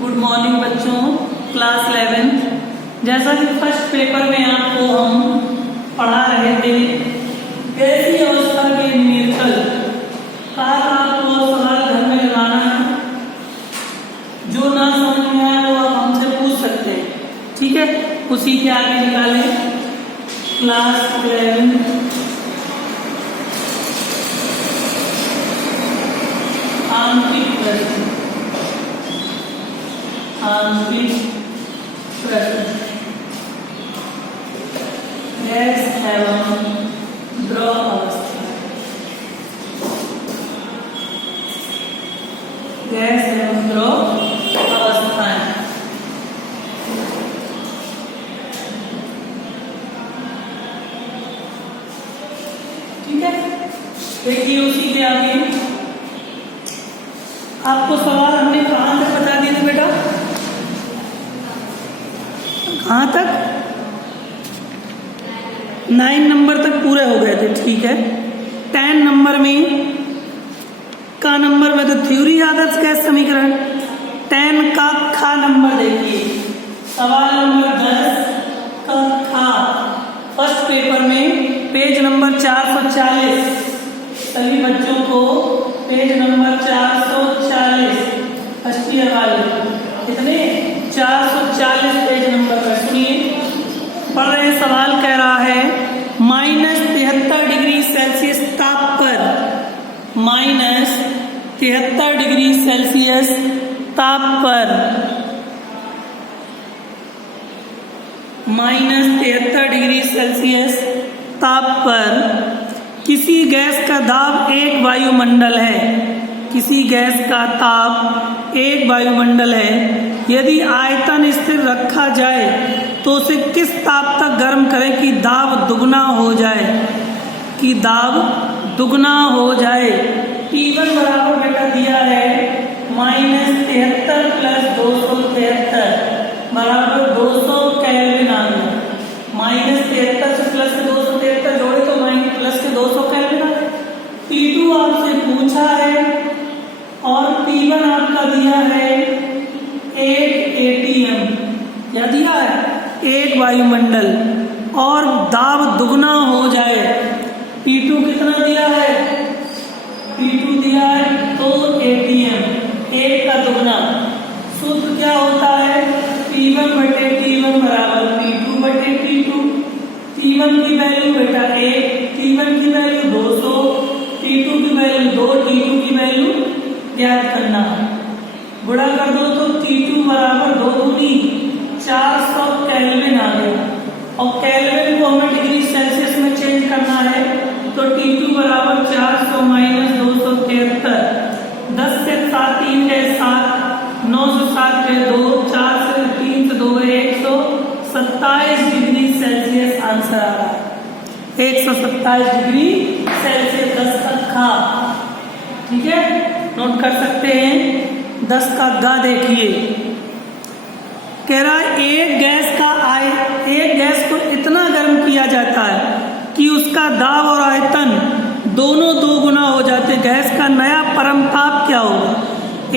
Good morning बच्चों, class 11। जैसा कि फर्स्ट पेपर में आपको हम पढ़ा रहे थे गैसीय अवस्था के न्यूमेरिकल का आपको सवाल घर में लगाना है। जो ना समझ में आए वो आप हमसे पूछ सकते हैं, ठीक है। उसी के आगे निकालें क्लास 11 आंतरिक प्रश्न। गैस एवं द्रव अवस्था। गैस एवं द्रव अवस्थाएं। ठीक है, देखिए उसी के आगे आपको सवाल हमने कहां तक बता दिए थे बेटा? कहां तक? 9 नंबर तक पूरे हो गए थे, ठीक है। 10 नंबर में का नंबर में तो थ्योरी आदर्श गैस समीकरण। 10 का खा नंबर देखिए, सवाल नंबर 10 का खा फर्स्ट पेपर में पेज नंबर 440। सभी बच्चों को पेज नंबर 440 फर्स्ट ईयर वाले कितने 440 पेज नंबर पर सुनिए, पढ़ रहे हैं। सवाल कह रहा है -73 डिग्री सेल्सियस ताप पर, -73 डिग्री सेल्सियस ताप पर, -73 डिग्री सेल्सियस ताप पर किसी गैस का दाब 1 वायुमंडल है। किसी गैस का ताप 1 वायुमंडल है। यदि आयतन स्थिर रखा जाए तो उसे किस ताप तक गर्म करें कि दाब दुगना हो जाए, कि दाब दुगना हो जाए। T1 बराबर बेटा दिया है -73 प्लस 273 बराबर 200 केल्विन आ गया। -73 से प्लस 273 जोड़े तो प्लस के 200 केल्विन आ गया। T2 आपसे पूछा है और T1 आपका दिया है 8 atm, क्या दिया है 1 वायुमंडल, और दाब दुगना हो जाए। T2 कितना दिया है? T2 दिया है 2 atm, 1 का दुगना। सूत्र क्या होता है? T1 बटे T1 बराबर T2 बटे T2। T1 की वैल्यू बेटा 1, T1 की वैल्यू 200, T2 की वैल्यू 2, T2 की वैल्यू ज्ञात करना है। गुणा कर दो तो T2 बराबर 2 दूनी 400 केल्विन आ गया, और केल्विन को हमें डिग्री सेल्सियस में चेंज करना है तो T2 बराबर 400 माइनस 273। 10 से 7 3 गए 7, 9 से 7 गए 2, 4 से 3 से 2 गए 127 डिग्री सेल्सियस आंसर आ रहा है। 127 डिग्री सेल्सियस 10 का खा, ठीक है, नोट कर सकते हैं। 10 का गा देखिए, कह रहा है एक गैस को इतना गर्म किया जाता है कि उसका दाब और आयतन दोनों 2 गुना हो जाते। गैस का नया परम ताप क्या होगा?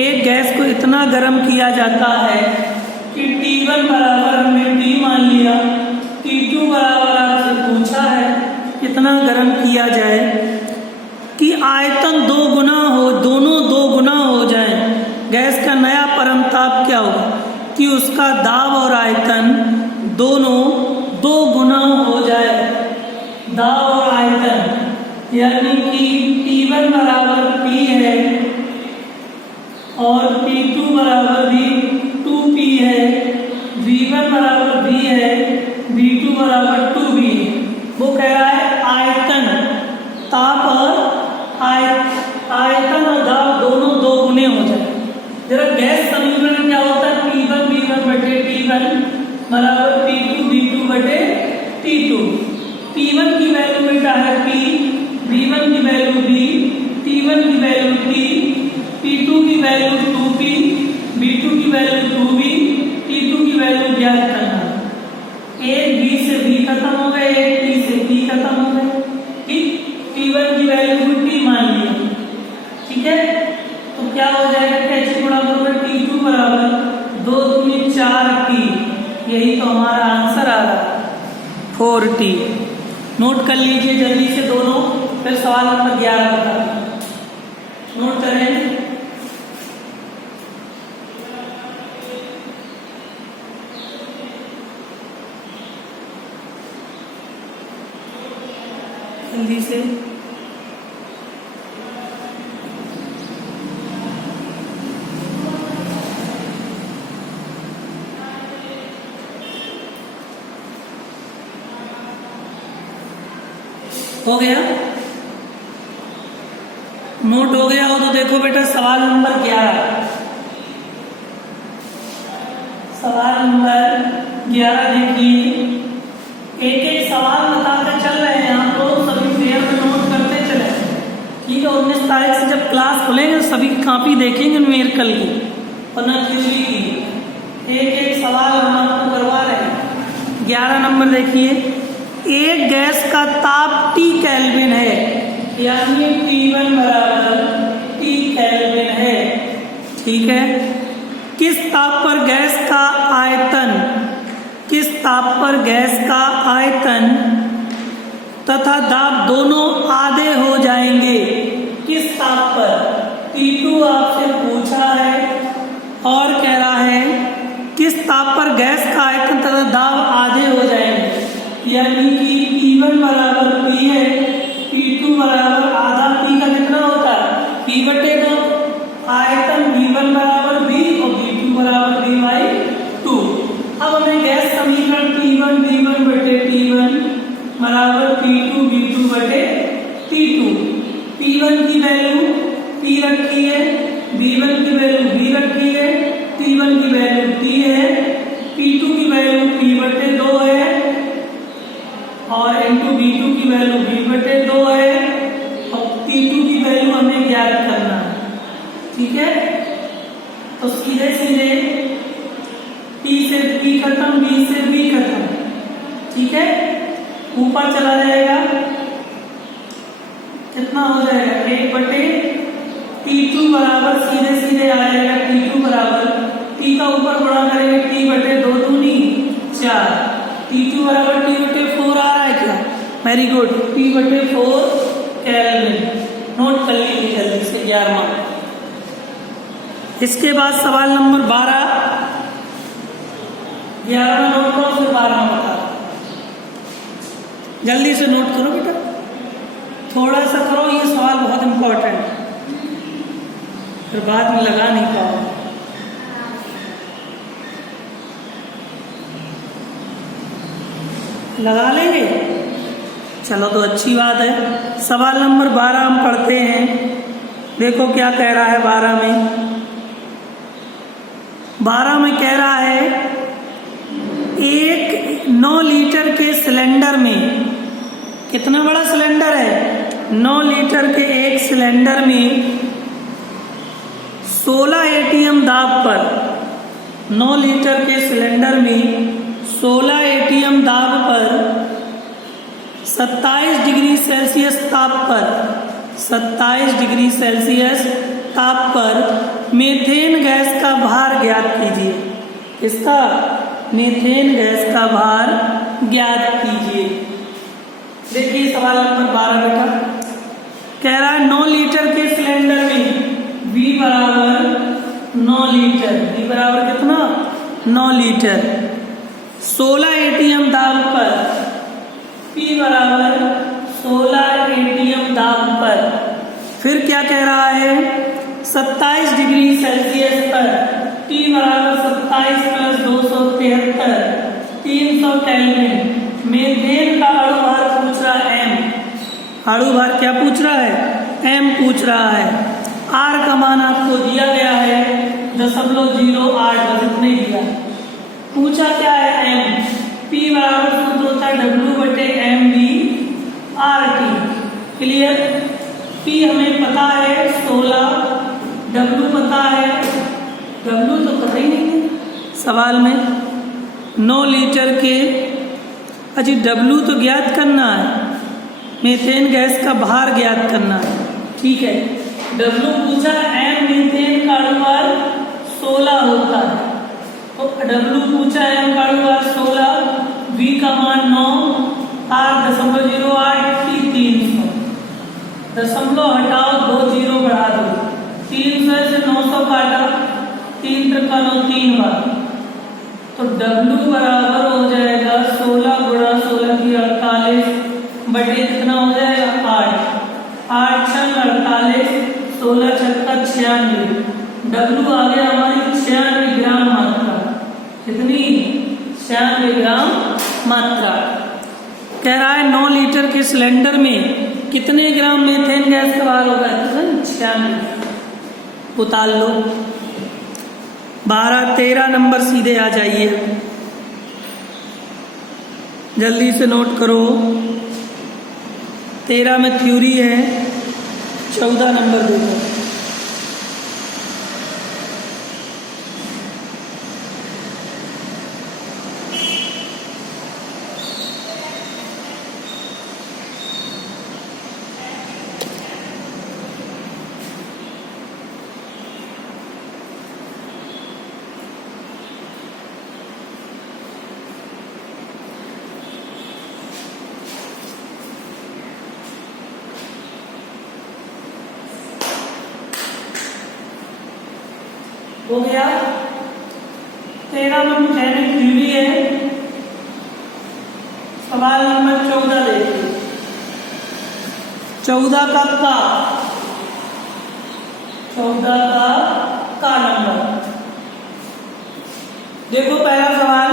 एक गैस को इतना गर्म किया जाता है कि T1 बराबर हमने T मान लिया, T2 बराबर आपसे पूछा है कितना गर्म किया जाए कि आयतन 2 गुना हो, दोनों 2 गुना हो जाए। गैस का नया परम ताप क्या होगा? कि उसका दाब और आयतन दोनों 2 गुना हो जाए। दाब और आयतन यानी कि T1 बराबर P है और T2 बराबर भी 2P है, V1 बराबर V है, V2 बराबर 2V है। वो कह रहा है आयतन, ताप और आयतन और दाब दोनों 2 गुने हो जाए। जरा गैस समीकरण क्या होता है? P1 V1 बटे T1 बराबर P2 V2 बटे T2। P1 की वैल्यू बेटा है P, V1 की वैल्यू V, T1 की वैल्यू T, P2 की वैल्यू 2P, V2 की वैल्यू 2V, T2 की वैल्यू ज्ञात करना। एक B से B खत्म हो गए, एक T से P खत्म हो गए, ठीक। T1 की वैल्यू को T मान लिया, ठीक है। तो क्या हो जाएगा? कैसे गुणा करोगे? T2 बराबर 2 दूनी 4T, यही तो हमारा आंसर आ रहा, 4T। नोट कर लीजिए जल्दी से दोनों, फिर सवाल नंबर 11 बता दें। नोट करें। जल्दी से। हो गया? नोट हो गया हो तो देखो बेटा सवाल नंबर 11। सवाल नंबर 11 देखिए, एक एक सवाल बताते चल रहे हैं आप लोग, सभी पेयर में नोट करते चले। ठीक है, 19 तारीख से जब क्लास खुलेंगे सभी कापी देखेंगे न्यूमेरिकल की और न थ्योरी की। एक एक सवाल हम आपको करवा रहे हैं। 11 नंबर देखिए, एक गैस का ताप T केल्विन है, यानी T1 बराबर T केल्विन है। ठीक है, किस ताप पर गैस का आयतन, किस ताप पर गैस का आयतन तथा दाब दोनों आधे हो जाएंगे? किस ताप पर? T2 आपसे पूछा है और कह रहा है किस ताप पर गैस का आयतन तथा दाब आधे हो जाएंगे, यानी कि T1 बराबर P है, T2 बराबर आधा P का कितना होता है? P/2। आयतन V1 बराबर V और V2 बराबर V/2। अब हमें गैस समीकरण T1 V1/T1 बराबर T2 V2/T2। T1 की वैल्यू P रखी है, V1 की वैल्यू V रखी है, T1 की वैल्यू T है, P2 की वैल्यू P/2 है और इनटू V2 की वैल्यू V/2 है और T2 की वैल्यू हमें ज्ञात करना है। ठीक है, तो सीधे सीधे T से P खत्म, B से B खत्म। ठीक है, ऊपर चला जाएगा, कितना हो जाएगा? 1/T2 बराबर सीधे सीधे आ जाएगा T2 बराबर T का ऊपर बड़ा करेंगे T/2 दूनी 4, T2 बराबर T/4 आ रहा है क्या? Very good, T/4 kelvin. Note कर लीजिए जल्दी से 11वां। इसके बाद सवाल नंबर 12, 11वां नोट करो फिर 12वां बता। जल्दी से नोट करो बेटा, थोड़ा सा करो, ये सवाल बहुत इंपॉर्टेंट है, फिर बाद में लगा नहीं पाओ। लगा लेंगे? चलो तो अच्छी बात है। सवाल नंबर 12 हम पढ़ते हैं। देखो क्या कह रहा है 12 में। 12 में कह रहा है एक 9 लीटर के सिलेंडर में, कितना बड़ा सिलेंडर है? 9 लीटर के एक सिलेंडर में 16 ATM दाब पर, 9 लीटर के सिलेंडर में 16 ATM दाब पर 27 डिग्री सेल्सियस ताप पर, 27 डिग्री सेल्सियस ताप पर मीथेन गैस का भार ज्ञात कीजिए। इसका मीथेन गैस का भार ज्ञात कीजिए। देखिए सवाल नंबर 12 बेटा, कह रहा है 9 लीटर के सिलेंडर में V बराबर 9 लीटर, V बराबर कितना? 9 लीटर, 16 ATM दाब पर, P बराबर 16 ATM दाब पर, फिर क्या कह रहा है? 27 डिग्री सेल्सियस पर, T बराबर 27 प्लस 273, 300 केल्विन। मीथेन का अणु भार पूछ रहा है M। अणु भार क्या पूछ रहा है? M पूछ रहा है। R का मान आपको दिया गया है, जो सब लोग 0, 8 बस इतने दिया। पूछा क्या है? M। P बराबर सूत्र होता है W/mv/RT। क्लियर? P हमें पता है 16, W पता है, W तो पता ही नहीं है सवाल में। 9 लीटर के, अजी W तो ज्ञात करना है, मीथेन गैस का भार ज्ञात करना है। ठीक है, W पूछा, M मीथेन का अणु भार 16 होता है। डब्लू पूछा है काड़ूवार 16, वी का मान 9, आर 0.08, टी 300। दशमलव हटाओ, 2 जीरो बढ़ा दो, 300 से 900 काटा, 3 त्रिका 9 3 बार, तो डब्लू बराबर हो जाएगा 16 गुणा 16 की 48 बटे कितना हो जाएगा 8, 8 छंग 48, 16 छक्का 96। डब्लू आ गया हमारी 96 ग्राम मात्रा। कितनी? 96 ग्राम मात्रा। कह रहा है 9 लीटर के सिलेंडर में कितने ग्राम मीथेन गैस का बाहर होगा? 96। उतार लो। 12 13 नंबर सीधे आ जाइए, जल्दी से नोट करो। 13 में थ्योरी है, 14 नंबर देखो। हो गया। 13 में दैनिक थ्योरी है। सवाल नंबर 14 देखिए। 14 का 14 का नंबर देखो। पहला सवाल,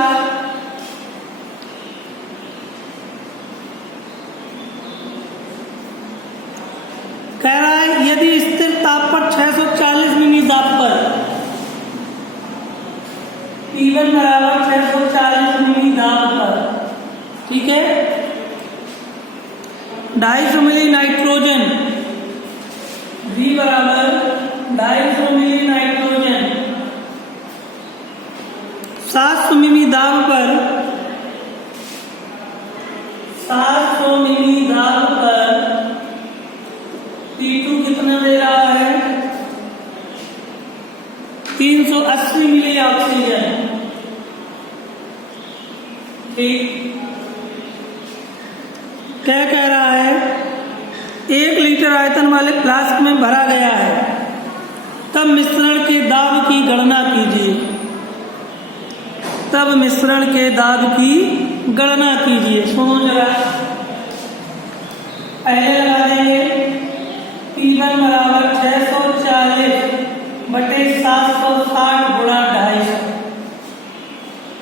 कह रहा है यदि स्थिर ताप पर 640 मिमी दाब पर P1 बराबर 640 मिली दाब पर, ठीक है, 250 मिली नाइट्रोजन, V बराबर 250 मिली नाइट्रोजन 700 मिली दाब पर, 700 मिली दाब पर P2 कितना दे रहा है? 380 मिली ऑक्सीजन, ठीक। क्या कह रहा है? 1 लीटर आयतन वाले फ्लास्क में भरा गया है, तब मिश्रण के दाब की गणना कीजिए। तब मिश्रण के दाब की गणना कीजिए। सुनो जरा, पहले लगा देंगे P1 बराबर 640 बटे 760 गुणा 250,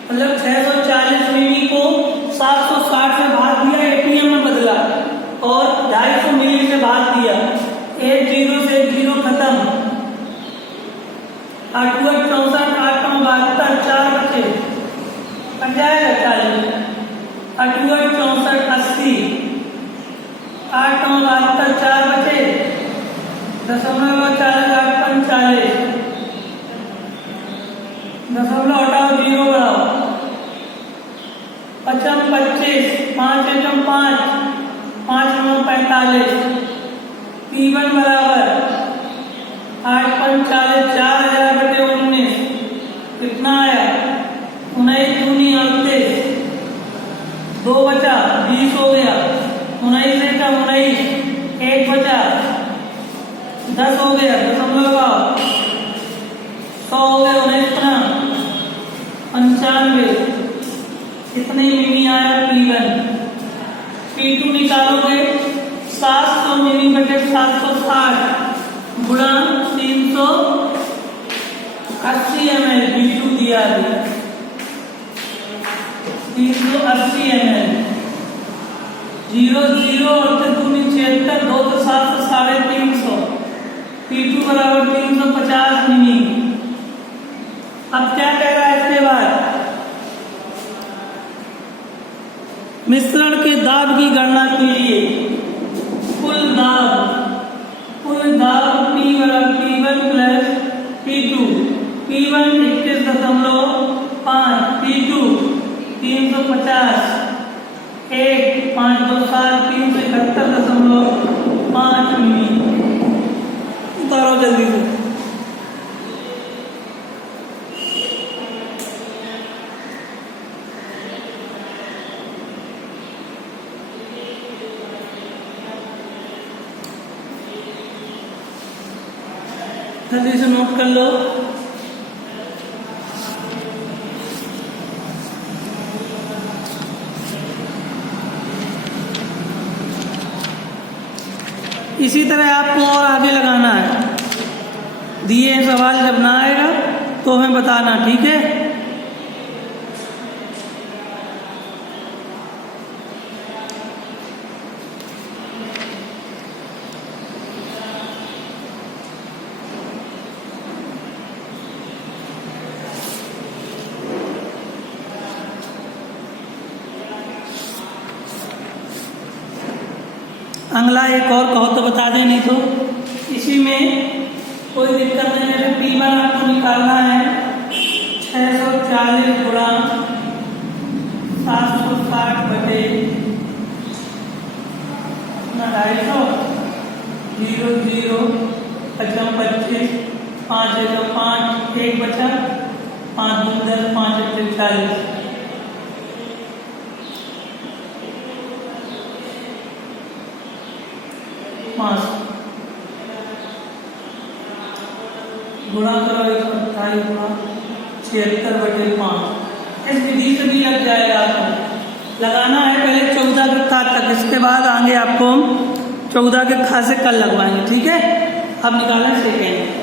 मतलब 640 मिली को 760 से भाग दिया, एटीएम में बदला, और 250 मिली से भाग दिया। 1 जीरो से 1 जीरो खत्म, 8 64 8 72 4 बचे, बन जाएगा 40, 8 64 80, 8 72 4 बचे, 0.40 8 45, दशमलव हटाओ, जीरो बढ़ाओ, 55 25, 5 एकम 5, 5 9 45, P1 बराबर 8 45 4000 बटे 19, कितना आया? 19 दूनी 38, 2 बचा, 20 हो गया, 19 से कम 19, 1 बचा, 10 हो गया, दशमलव लगाओ, 100 हो गया, 19 95, कितनी मिली आया? P1। P2 निकालोगे 700 मिली बटे 760 गुणा 380 ml, P2 दिया है 380 ml, 0 0 और दूनी 76, 2 तो 7 तो 350, P2 बराबर 350 मिली। अब क्या कह रहा है इसके बाद? मिश्रण के दाब की गणना कीजिए। कुल दाब P बराबर P1 plus P2, P1 21.5, P2 350, 1 5 2 7 371.5 मिली। उतारो जल्दी से। जल्दी से नोट कर लो। इसी तरह आपको और आगे लगाना है। दिए सवाल जब ना आएगा तो हमें बताना, ठीक है। अगला एक और कहो तो बता दें, नहीं तो इसी में कोई दिक्कत नहीं है। P1 आपको निकालना है 640 गुणा 760 बटे 250, 0 0 पचम 25, 5 एकम 5, 1 बचा, 5 दूनी 10, 5 एकम 40, गुणा करो 128 गुणा 76 बटे 5। इस विधि से भी लग जाएगा। आपको लगाना है पहले 14 के खा तक, इसके बाद आगे आपको 14 के खा से कल लगवाएंगे, ठीक है। अब निकालें सेकेंड।